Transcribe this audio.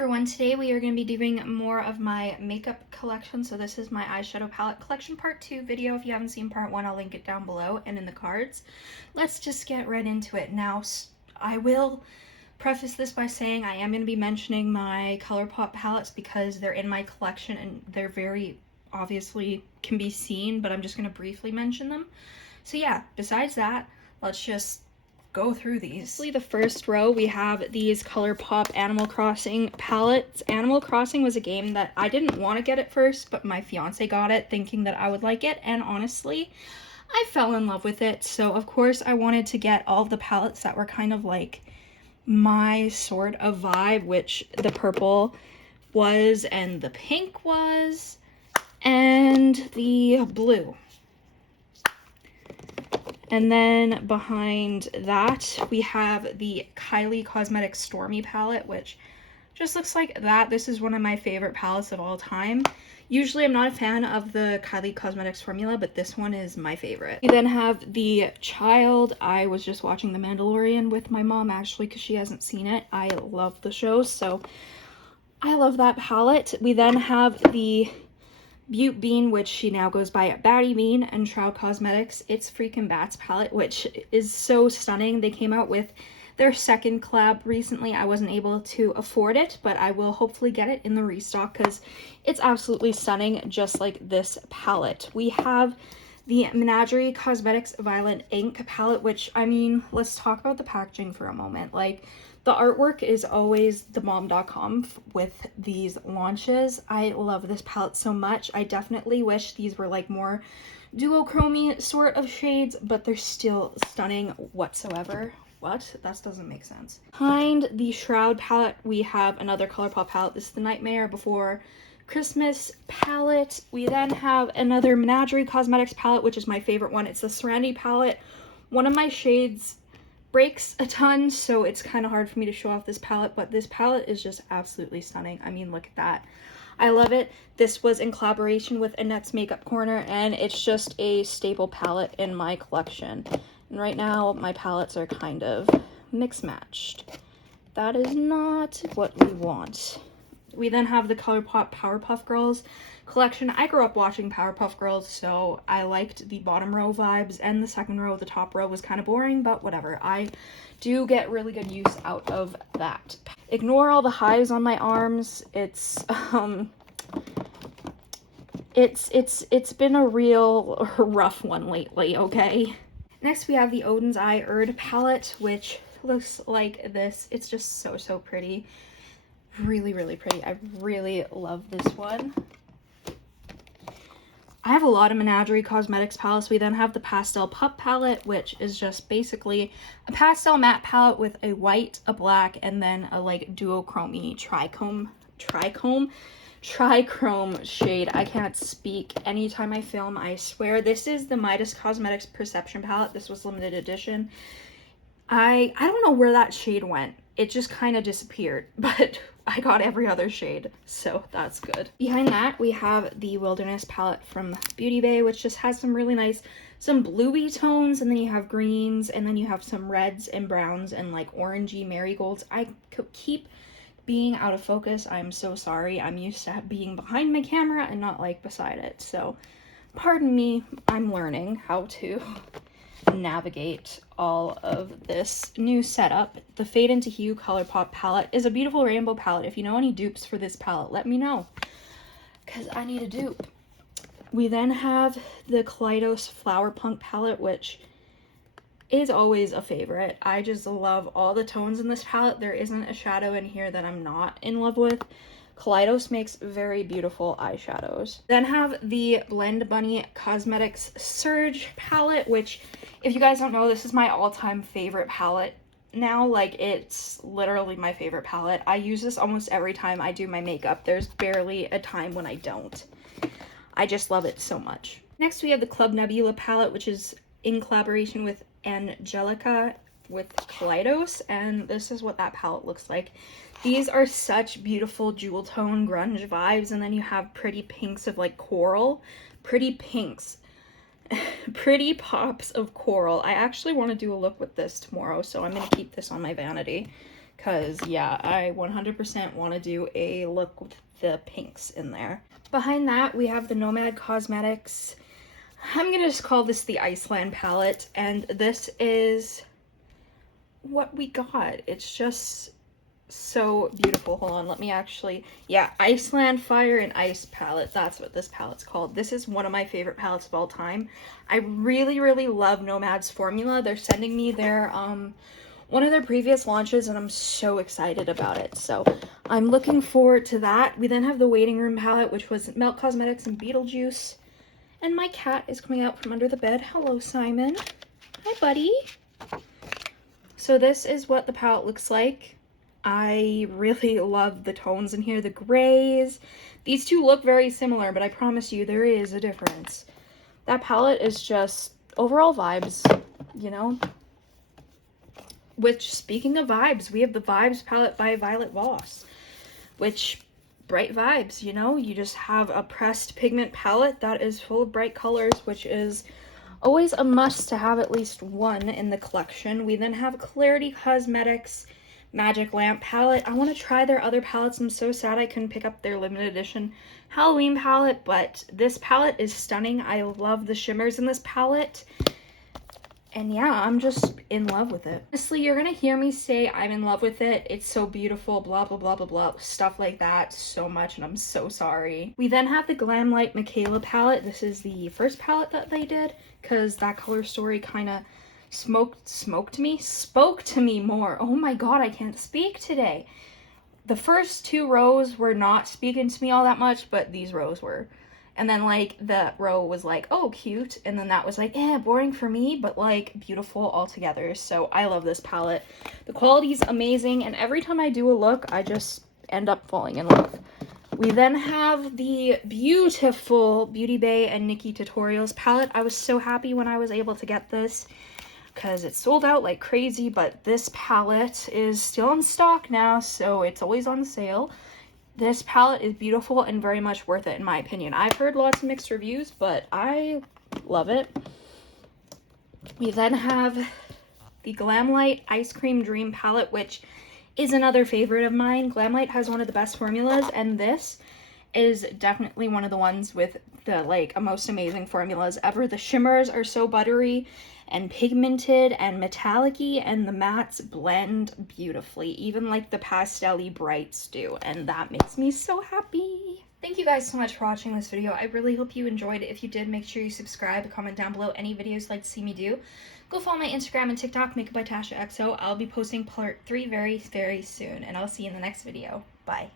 everyone, today we are going to be doing more of my makeup collection. So this is my eyeshadow palette collection part 2 video. If you haven't seen part 1, I'll link it down below and in the cards. Let's just get right into it. Now, I will preface this by saying I am going to be mentioning my ColourPop palettes because they're in my collection and they're very obviously can be seen, but I'm just going to briefly mention them. So yeah, besides that, let's just go through these. The first row, we have these ColourPop Animal Crossing palettes. Animal Crossing was a game that I didn't want to get at first, but my fiance got it thinking that I would like it, and honestly, I fell in love with it. So of course I wanted to get all of the palettes that were kind of like my sort of vibe, which the purple was, and the pink was, and the blue. And then behind that, we have the Kylie Cosmetics Stormy palette, which just looks like that. This is one of my favorite palettes of all time. Usually I'm not a fan of the Kylie Cosmetics formula, but this one is my favorite. We then have the Child. I was just watching The Mandalorian with my mom, actually, because she hasn't seen it. I love the show, so I love that palette. We then have the Butte Bean, which she now goes by Batty Bean, and Shroud Cosmetics It's Freakin' Bats palette, which is so stunning. They came out with their second collab recently. I wasn't able to afford it, but I will hopefully get it in the restock because it's absolutely stunning, just like this palette. We have the Menagerie Cosmetics Violet Ink palette, which, I mean, let's talk about the packaging for a moment. Like, the artwork is always thebomb.com with these launches. I love this palette so much. I definitely wish these were like more duochrome sort of shades, but they're still stunning whatsoever. What? That doesn't make sense. Behind the Shroud palette, we have another ColourPop palette. This is the Nightmare Before Christmas palette. We then have another Menagerie Cosmetics palette, which is my favorite one. It's the Serenity palette. One of my shades breaks a ton, so it's kind of hard for me to show off this palette, but this palette is just absolutely stunning. I mean, look at that. I love it. This was in collaboration with Annette's Makeup Corner, and it's just a staple palette in my collection. And right now, my palettes are kind of mix-matched. That is not what we want. We then have the ColourPop Powerpuff Girls collection. I grew up watching Powerpuff Girls, so I liked the bottom row vibes, and the second row, the top row, was kind of boring, but whatever. I do get really good use out of that. Ignore all the hives on my arms. It's been a real rough one lately, okay? Next, we have the Odin's Eye Erd palette, which looks like this. It's just so pretty. Really pretty. I really love this one. I have a lot of Menagerie Cosmetics palettes. We then have the Pastel Pup palette, which is just basically a pastel matte palette with a white, a black, and then a like duochrome trichrome shade. I can't speak anytime I film, I swear. This is the Midas Cosmetics Perception palette. This was limited edition. I don't know where that shade went. It just kind of disappeared, but I got every other shade, so that's good. Behind that, we have the Wilderness palette from Beauty Bay, which just has some really nice, some bluey tones, and then you have greens, and then you have some reds and browns and like orangey marigolds. I keep being out of focus. I'm so sorry. I'm used to being behind my camera and not like beside it, so pardon me. I'm learning how to navigate all of this new setup. The Fade into Hue ColourPop palette is a beautiful rainbow palette. If you know any dupes for this palette, let me know, because I need a dupe. We then have the Kaleidos Flower Punk palette, which is always a favorite. I just love all the tones in this palette. There isn't a shadow in here that I'm not in love with. Kaleidos makes very beautiful eyeshadows. Then have the Blend Bunny Cosmetics Surge palette, which, if you guys don't know, this is my all-time favorite palette now. Like, it's literally my favorite palette. I use this almost every time I do my makeup. There's barely a time when I don't. I just love it so much. Next, we have the Club Nebula palette, which is in collaboration with Angelica with Kaleidos, and this is what that palette looks like. These are such beautiful jewel tone grunge vibes, and then you have pretty pinks of like coral. Pretty pinks. Pretty pops of coral. I actually want to do a look with this tomorrow, so I'm going to keep this on my vanity because yeah, I 100% want to do a look with the pinks in there. Behind that, we have the Nomad Cosmetics. I'm gonna just call this the Iceland palette, and this is what we got. It's just so beautiful. Hold on, let me actually, yeah, Iceland Fire and Ice palette. That's what this palette's called. This is one of my favorite palettes of all time. I really love Nomad's formula. They're sending me their one of their previous launches, and I'm so excited about it. So I'm looking forward to that. We then have the Waiting Room palette, which was Melt Cosmetics and Beetlejuice. And my cat is coming out from under the bed. Hello, Simon. Hi, buddy. So this is what the palette looks like. I really love the tones in here, the grays. These two look very similar, but I promise you there is a difference. That palette is just overall vibes, you know? Which, speaking of vibes, we have the Vibes palette by Violet Voss, which, bright vibes, you know? You just have a pressed pigment palette that is full of bright colors, which is always a must to have at least one in the collection. We then have Clarity Cosmetics Magic Lamp palette. I want to try their other palettes. I'm so sad I couldn't pick up their limited edition Halloween palette, but this palette is stunning. I love the shimmers in this palette. And yeah, I'm just in love with it. Honestly, you're gonna hear me say I'm in love with it. It's so beautiful, blah, blah, blah, blah, blah, stuff like that so much, and I'm so sorry. We then have the Glamlight Michaela palette. This is the first palette that they did, because that color story kind of spoke to me more. Oh my god, I can't speak today. The first two rows were not speaking to me all that much, but these rows were. And then, like, the row was like, oh, cute. And then that was like, boring for me, but, like, beautiful altogether. So I love this palette. The quality's amazing, and every time I do a look, I just end up falling in love. We then have the beautiful Beauty Bay and Nikkie Tutorials palette. I was so happy when I was able to get this, because it sold out like crazy, but this palette is still in stock now, so it's always on sale. This palette is beautiful and very much worth it in my opinion. I've heard lots of mixed reviews, but I love it. We then have the Glamlight Ice Cream Dream palette, which is another favorite of mine. Glamlight has one of the best formulas, and this is definitely one of the ones with the like most amazing formulas ever. The shimmers are so buttery and pigmented and metallic-y, and the mattes blend beautifully, even like the pastel-y brights do, and that makes me so happy. Thank you guys so much for watching this video. I really hope you enjoyed it. If you did, make sure you subscribe, comment down below any videos you'd like to see me do. Go follow my Instagram and TikTok, Makeupbytashaxo. I'll be posting part 3 very soon, and I'll see you in the next video. Bye.